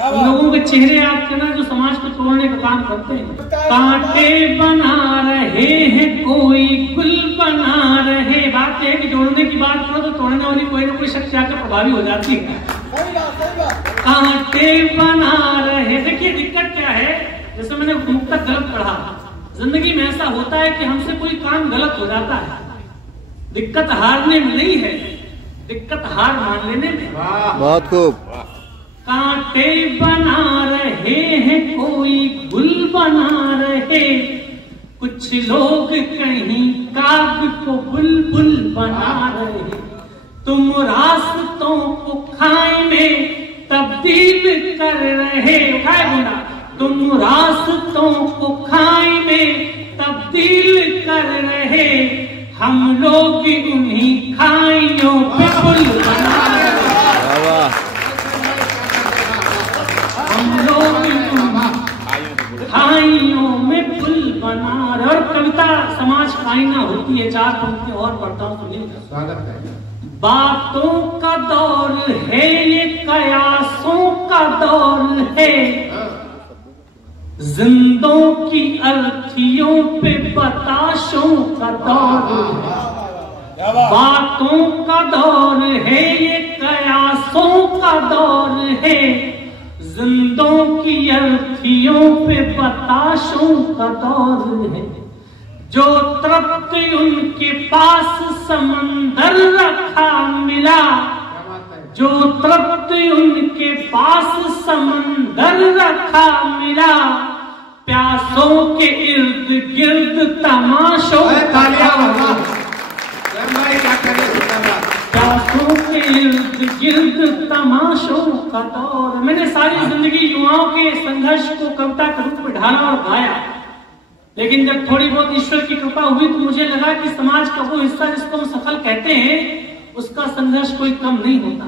उन लोगों के चेहरे आपके ना जो समाज को तोड़ने का काम करते हैं। कांटे बना रहे हैं कोई गुल बना रहे। बात यह है कि जोड़ने की बात करो तो तोड़ने वाली कोई ना कोई शक्ति आकर प्रभावी हो जाती है। कांटे बना रहे। देखिए दिक्कत क्या है, जैसे मैंने मुक्त गलत पढ़ा, जिंदगी में ऐसा होता है कि हमसे कोई काम गलत हो जाता है। दिक्कत हारने में नहीं है, दिक्कत हार मान लेने में। बहुत खूब। कांटे बना रहे हैं कोई गुल बना रहे, कुछ लोग कहीं काग को बुलबुल बना रहे। तुम रास्तों को खाई में तब्दील कर रहे। खाए गुंडा, तुम रास्तों को खाई में तब्दील कर रहे, हम लोग उन्हीं खाइयों पे पुल बना रहे। हम लोग खाइयों में पुल बना रहे। और कविता समाज का आईना होती है। 4 पंक्ति और पढ़ता हूं सुनिए। बातों का दौर है ये, कयासों का दौर है, जिंदों की अर्थियों पे बताशों का दौर है। बातों का दौर है ये, कयासों का दौर है, जिंदों की अर्थियों पे बताशों का दौर है। जो तृप्त उनके पास समंदर रखा मिला, जो तृप्त उनके पास समंदर रखा मिला, प्यासों के इर्द गिर्द तमाशों का दौर। प्यासों के इर्द गिर्द तमाशों का दौर। मैंने सारी जिंदगी युवाओं के संघर्ष को कविता के रूप में ढाला और गाया, लेकिन जब थोड़ी बहुत ईश्वर की कृपा हुई तो मुझे लगा कि समाज का वो हिस्सा जिसको हम सफल कहते हैं, उसका संघर्ष कोई कम नहीं होता।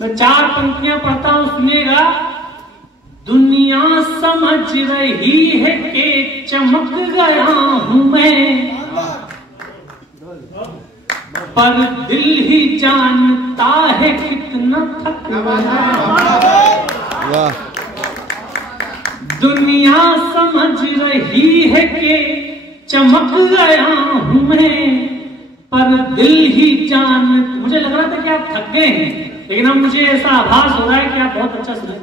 मैं 4 पंक्तियां पढ़ता हूं, सुनिएगा। दुनिया समझ रही है कि चमक गया हूं मैं, पर दिल ही जानता है कितना थक गया। दुनिया समझ रही है कि चमक गया हूं मैं, पर दिल ही जान। मुझे लग रहा था कि आप थक गए हैं, लेकिन अब मुझे ऐसा आभास हो रहा है कि आप बहुत अच्छा सुने।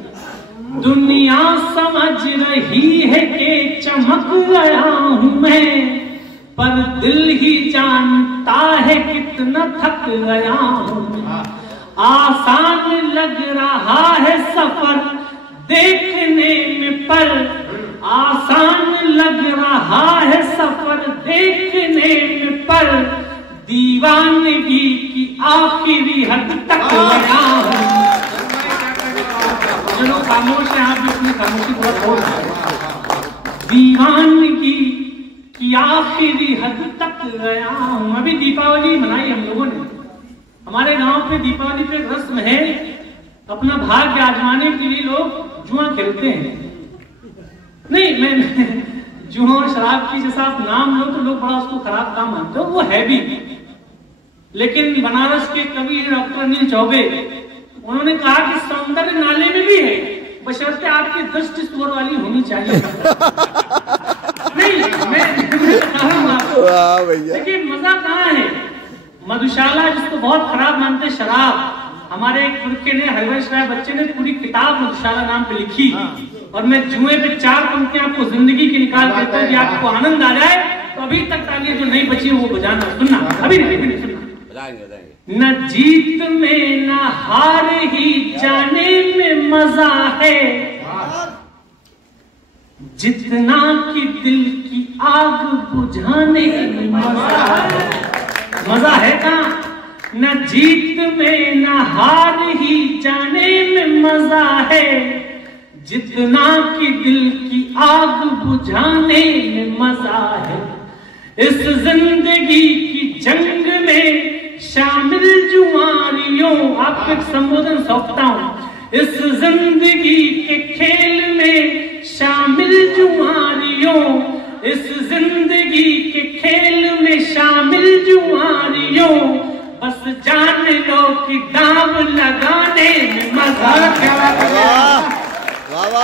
दुनिया समझ रही है कि चमक गया हूं मैं, पर दिल ही जानता है कितना थक गया हूं। आसान लग रहा है सफर देखने में, पर आसान लग रहा है सफर देखने में, पर दीवानगी की आखिरी हद तक गया हूं। चलो खामोश है आप भी, अपनी खामोशी बहुत हो रहा है। दीवानगी की आखिरी हद तक गया हूं। अभी दीपावली मनाई हम लोगों ने। हमारे गांव पे दीपावली पे रस्म है, अपना भाग्य आजमाने के लिए लोग जुआ खेलते हैं। नहीं, मैं जुआ और शराब की जैसा आप नाम लो तो लोग बड़ा उसको खराब काम मानते हो, वो है भी। लेकिन बनारस के कवि डॉक्टर अनिल चौबे, उन्होंने कहा कि सौंदर्य नाले में भी है, बशर्ते आपकी दृष्टि स्वर वाली होनी चाहिए। नहीं, मैं देखिए मजा कहाँ है। मधुशाला जिसको बहुत खराब मानते शराब, हमारे एक पुरखे ने, हरिवंश राय बच्चे ने पूरी किताब मधुशाला नाम पे लिखी। और मैं जुए पे 4 पंक्तियां आपको जिंदगी की निकाल देता हूँ कि आपको आनंद आ जाए। तो अभी तक तालियां जो नहीं बची वो बजाना, सुनना। अभी नहीं सुनना। न जीत में न हार ही जाने में मजा है, जितना कि दिल की आग बुझाने में मजा है। मजा है कहाँ? न जीत में न हार ही जाने में मजा है, जितना कि दिल की आग बुझाने में मजा है। इस जिंदगी की जंग में शामिल जुआरियों, आपको एक संबोधन सौंपता हूं। इस जिंदगी के खेल में शामिल जुआरियों, इस जिंदगी के खेल में शामिल जुआरियों, बस जान लो कि दांव लगाने में मजा क्या। जरा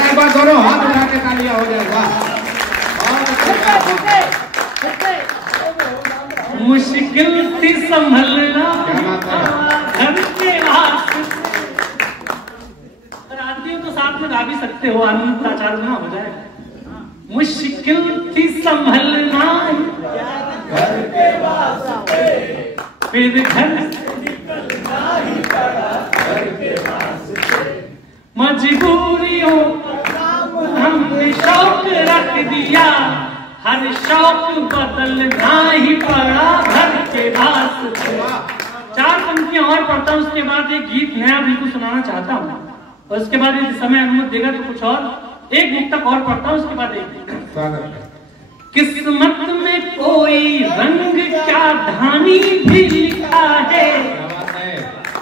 एक बार दोनों हाथ उठा के तालियां हो जाएगा। मुश्किल थी संभलना घर के वास्ते। अगर आदमी हो तो साथ में गा भी सकते हो, आनंद का आचार ना हो जाए। मुश्किल थी संभलना घर के वास्ते, फिर घर से निकलना ही पड़ा घर के वास्ते। मजबूरियों हमने शौक रख दिया, हर शौक बदलना ही पड़ा घर के वास्ते। 4 पंक्तियां और पढ़ता हूँ, उसके बाद एक गीत नया बिल्कुल सुनाना चाहता हूँ, और उसके बाद यदि समय अनुमति देगा तो कुछ और एक मुक्तक और पढ़ता हूँ, उसके बाद एक। किस्मत में कोई रंग क्या धानी भी लिखा है।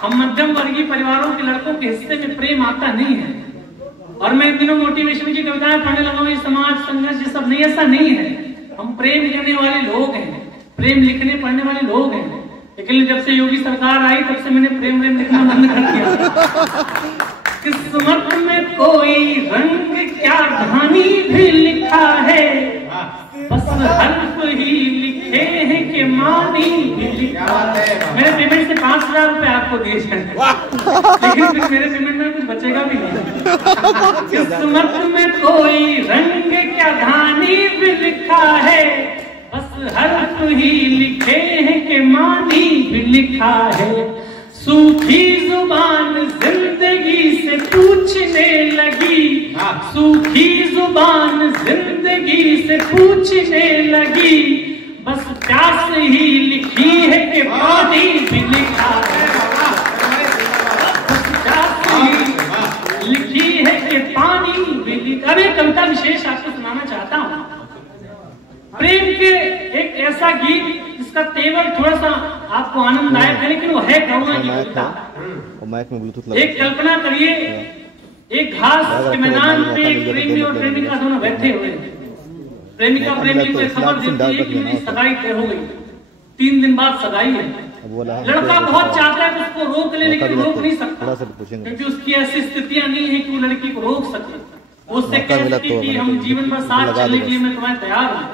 हम मध्यम वर्गीय परिवारों के लड़कों के हिस्से में प्रेम आता नहीं है, और मैं इन दिनों मोटिवेशन की कविताएं पढ़ने लगा हूं। ये समाज संघर्ष ये सब नहीं, ऐसा नहीं है। हम प्रेम लिखने वाले लोग हैं, प्रेम लिखने पढ़ने वाले लोग हैं। लेकिन जब से योगी सरकार आई तब से मैंने प्रेम लिखना बंद कर दिया। किस्मत में कोई रंग क्या धानी भी लिखा है, बस हर्फ ही लिखे हैं कि मानी भी लिखा है। मेरे पेमेंट से 5,000 रुपए आपको दिए जाएंगे, लेकिन फिर मेरे पेमेंट में कुछ बचेगा भी नहीं। किस्मत में कोई रंग क्या धानी भी लिखा है, बस हर्फ ही लिखे हैं कि मानी भी लिखा है। सूखी जुबान जिंदगी से पूछने लगी, सूखी जुबान जिंदगी से पूछने लगी, बस प्यास ही लिखी है कि पानी भी लिखा है। बस प्यास ही लिखी है कि पानी भी लिखा। अब एक कविता विशेष आपको सुनाना चाहता हूँ। प्रेम के एक ऐसा गीत जिसका तेवर थोड़ा सा आपको आनंददायक है, लेकिन वो है करुणा की कविता। एक कल्पना करिए, एक घास के मैदान पे एक प्रेमी और प्रेमिका दोनों बैठे हुए हैं। प्रेमिका प्रेमी को खबर देती है कि मेरी सगाई तय हो गई, 3 दिन बाद सगाई है। लड़का बहुत चाहता है कि उसको रोक ले, लेकिन रोक नहीं सकता, क्योंकि उसकी ऐसी स्थितियां नहीं है कि वो लड़की को रोक सके। वो उससे कहती है कि हम जीवन भर साथ चलने के लिए मैं तुम्हें तैयार हूँ।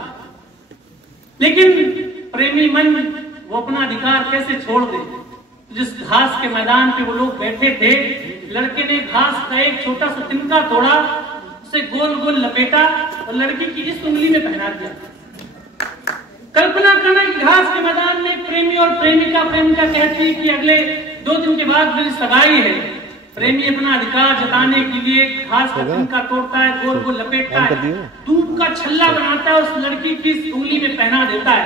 लेकिन प्रेमी मन वो अपना अधिकार कैसे छोड़ दे। जिस घास के मैदान पे वो लोग बैठे थे, लड़के ने घास का एक छोटा सा तिनका तोड़ा, उसे गोल गोल लपेटा और लड़की की इस उंगली में पहना दिया। कल्पना करना कि घास के मैदान में प्रेमी और प्रेमिका कहती है कि अगले 2 दिन के बाद मेरी सगाई है। प्रेमी अपना अधिकार जताने के लिए घास का तिनका तोड़ता है, गोल गोल लपेटता है, दूध का छल्ला बनाता है, उस लड़की की उंगली में पहना देता है।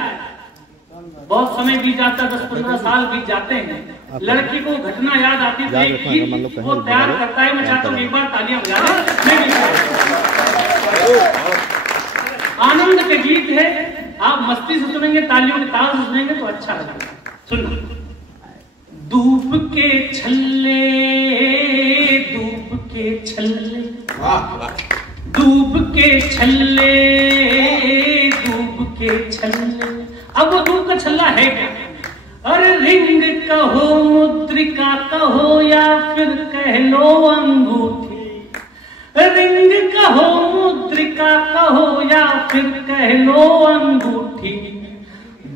बहुत समय बीत जाता है, 10-15 साल बीत जाते हैं। लड़की को घटना याद आती है, वो तैयार करता है। मैं चाहता हूँ एक बार तालियां बजा दें। आनंद के गीत है, आप मस्ती से सुनेंगे, तालियों के ताल से सुनेंगे तो अच्छा लगेगा। सुनो। धूप के छल्ले, धूप के छल्ले, धूप के छल्ले, धूप के छल्ले। अब वो धूप का छल्ला है क्या? अरे रिंग कहो, मुद्रिका कहो, या फिर कह लो अंगूठी। रिंग कहो, मुद्रिका कहो, या फिर कह लो अंगूठी।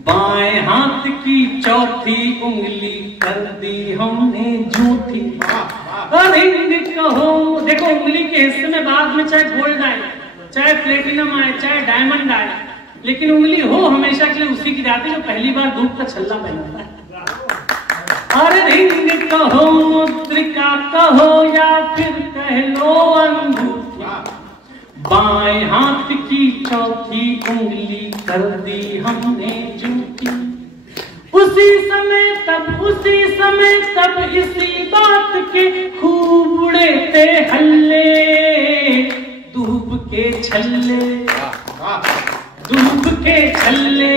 बाएं हाथ की चौथी उंगली कर दी हमने झूठी। रिंग कहो, देखो उंगली के हिस्से में बाद में चाहे गोल्ड आए, चाहे प्लेटिनम आए, चाहे डायमंड आए, लेकिन उंगली हो हमेशा के लिए उसी की जाती है जो पहली बार धूप का छल्ला पहनता है। अरे रिंग कहो, मुद्रिका कहो, या फिर कह लो अंगूठी। बाएं हाथ की चौथी उंगली कर दी हमने झूठी। उसी समय तब इसी बात के खूब उड़े थे हल्ले। धूप के छल्ले, धूप के छल्ले,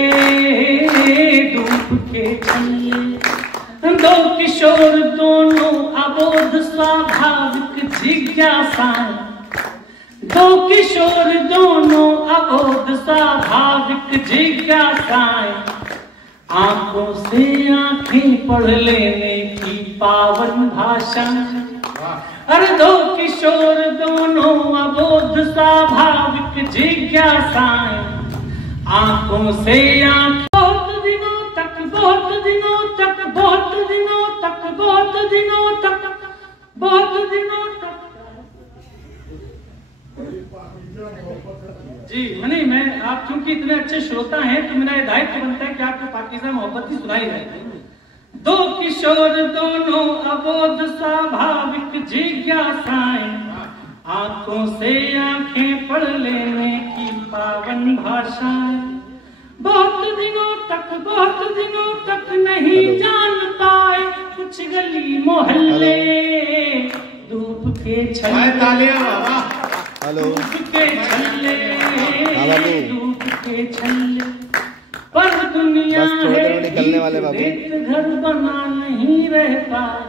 धूप के छल्ले। 2 किशोर दोनों अबोध स्वाभाविक जिज्ञासाएं। 2 किशोर दोनों अबोध स्वाभाविक जिज्ञासाएं। आंखों से आंखें पढ़ लेने की पावन भाषा। अरे दो किशोर दोनों अबोध स्वाभाविक जिज्ञासाएं, आंखों से आंखें बहुत दिनों तक, बहुत दिनों तक, बहुत दिनों तक, बहुत दिनों तक, बहुत दिनों तक। जी नहीं, मैं आप क्योंकि इतने अच्छे श्रोता हैं तो मेरा दायित्व बनता है कि आपको पाकीज़ा मोहब्बत ही सुनाई जाए। दो किशोर दोनों अबोध स्वाभाविक जिज्ञासाएं, आंखों से आंखें पढ़ लेने की पावन भाषाएं, बहुत दिनों तक, बहुत दिनों तक नहीं जान पाए कुछ गली मोहल्ले, धूप के छल्ले, धूप के छल्ले, धूप के छल्ले, पर दुनिया है रेत घर बना नहीं रह पाए।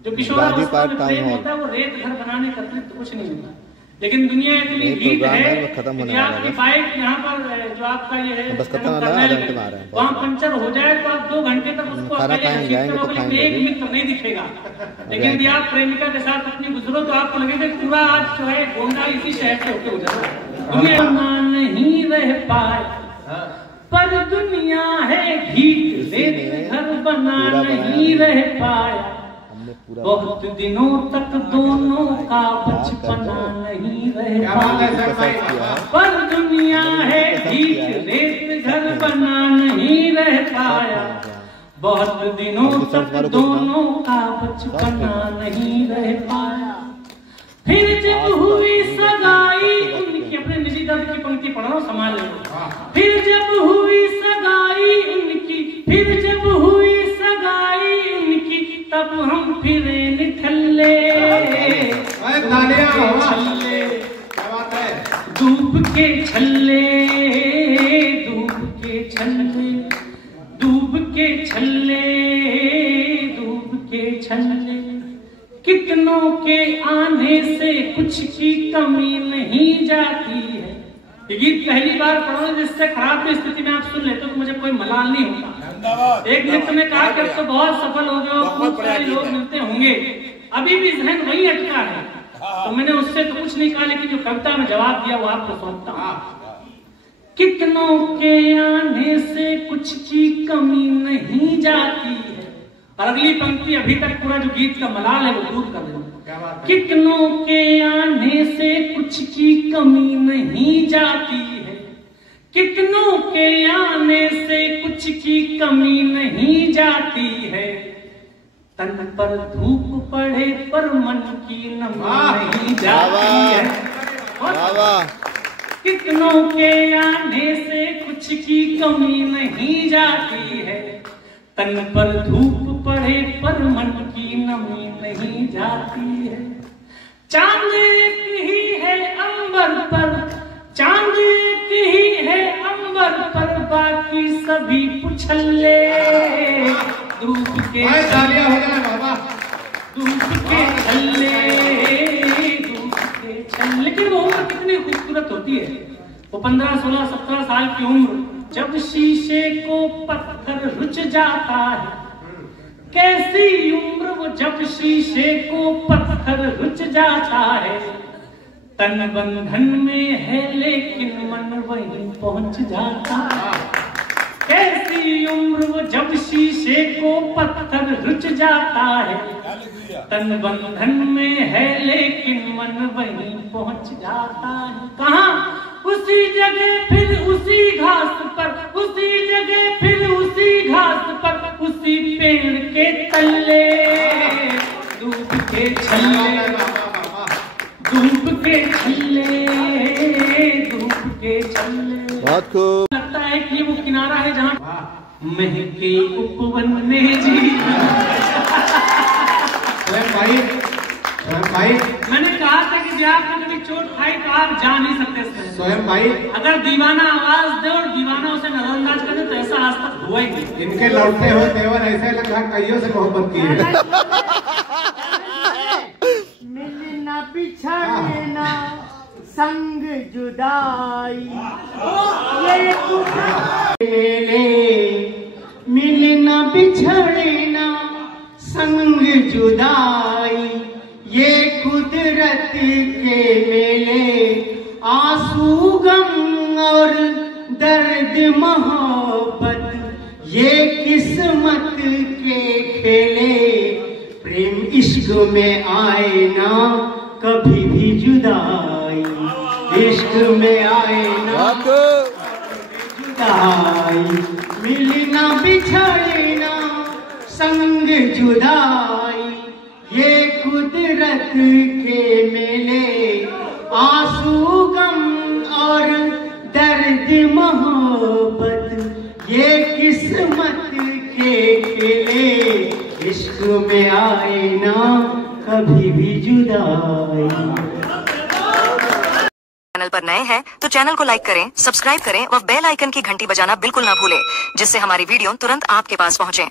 जो किशोरावस्था में प्रेम होता है वो रेत घर बनाने का तो कुछ नहीं होता, लेकिन दुनिया इतनी भीड़ है कि आपकी बाइक यहाँ पर जो आपका ये है वहाँ पंचर हो जाए तो आप 2 घंटे तक उसको एक मित्र नहीं दिखेगा। लेकिन यदि आप प्रेमिका के साथ अपनी गुजरो तो आपको लगेगा पूरा आज जो है गोंडा इसी शहर से होके गुजरा। दुनिया नहीं रह पाए पर दुनिया है भीड़, रेत घर बना नहीं रह पाया, बहुत दिनों तक दोनों का बचपना नहीं रह पाया, पर दुनिया है भीड़, रेत घर बना नहीं रह पाया, बहुत दिनों तक दोनों का बचपना नहीं रह पाया। फिर जब हुई सगाई उनकी, अपने निजी दर्द की पंक्ति पढ़ रहा हूं, संभाल लो। फिर जब हुई सगाई उनकी, फिर जब हुई सगाई उनकी, तब हम फिरे निठल्ले, धूप के छल्ले, धूप के छल्ले, धूप के छल्ले, धूप के छल्ले, कितनों के आने से कुछ की कमी नहीं जाती है। ये गीत पहली बार पढ़ो, जिससे खराब की स्थिति में आप सुन लेते तो मुझे कोई मलाल नहीं होता। एक मित्र ने कहा कि अब तो बहुत सफल हो गए, खूब सारे लोग मिलते होंगे, अभी भी जहन वही अटका है। तो मैंने उससे तो कुछ नहीं कहा, लेकिन जो कविता में जवाब दिया वो आपको सौंपता हूं। कितनों के आने से कुछ की कमी नहीं जाती है, और अगली पंक्ति अभी तक पूरा जो गीत का मलाल है वो दूर कर देना। कितनों के आने से कुछ की कमी नहीं जाती है, कितनों के आने से कुछ की कमी नहीं जाती है, तन पर धूप पड़े पर मन की नमी नहीं जाती है। कितनों के आने से कुछ की कमी नहीं जाती है, तन पर धूप पड़े पर मन की नमी नहीं जाती है। चांद एक ही है अंबर पर, चांद एक ही है अंबर पर, बाकी सभी पुछल्ले, धूप के धूप के छल्ले, धूप के छल्ले। लेकिन वो उम्र कितनी खूबसूरत होती है, वो 15, 16, 17 साल की उम्र, जब शीशे को पत्थर रुच जाता है। कैसी उम्र वो जब शीशे को पत्थर रुच जाता है, तन बंधन में है लेकिन मन वहीं पहुंच जाता है। कैसी उम्र वो जब शीशे को पत्थर रुच जाता है, तन बंधन में है लेकिन मन वहीं पहुंच जाता है। कहाँ? उसी जगह फिर उसी घास पर, उसी जगह फिर उसी घास पर, उसी पेड़ के तले, धूप के छल्ले, धूप के छल्ले, धूप के छल्ले। बहुत खूब लगता है कि ये वो किनारा है जहाँ महके उपवन में जी। भाई मैंने कहा था कि जब आपने कभी चोट खाई तो आप जा नहीं सकते। स्वयं भाई अगर दीवाना आवाज दे और दीवाना उसे नजरअंदाज कर दे तो ऐसा आज तक हुआ ही नहीं। इनके लौटते हुए तेवर ऐसे लगा कईयों से मोहब्बत की है। मिलना बिछड़ना संग जुदाई, ये मिलना बिछड़ना संग जुदाई, ये कुदरत के मेले, आंसू गम और दर्द मोहब्बत, ये किस्मत के खेले। प्रेम इश्क में आए ना कभी भी जुदाई, इश्क में आए ना जुदाई, मिलना बिछड़ना संग जुदाई, ये कुदरत के मेले, आंसू गम और दर्द मोहब्बत, ये किस्मत के खेले। इश्क में आए ना कभी भी जुदाई। चैनल पर नए हैं तो चैनल को लाइक करें, सब्सक्राइब करें और बेल आइकन की घंटी बजाना बिल्कुल ना भूलें, जिससे हमारी वीडियो तुरंत आपके पास पहुंचे।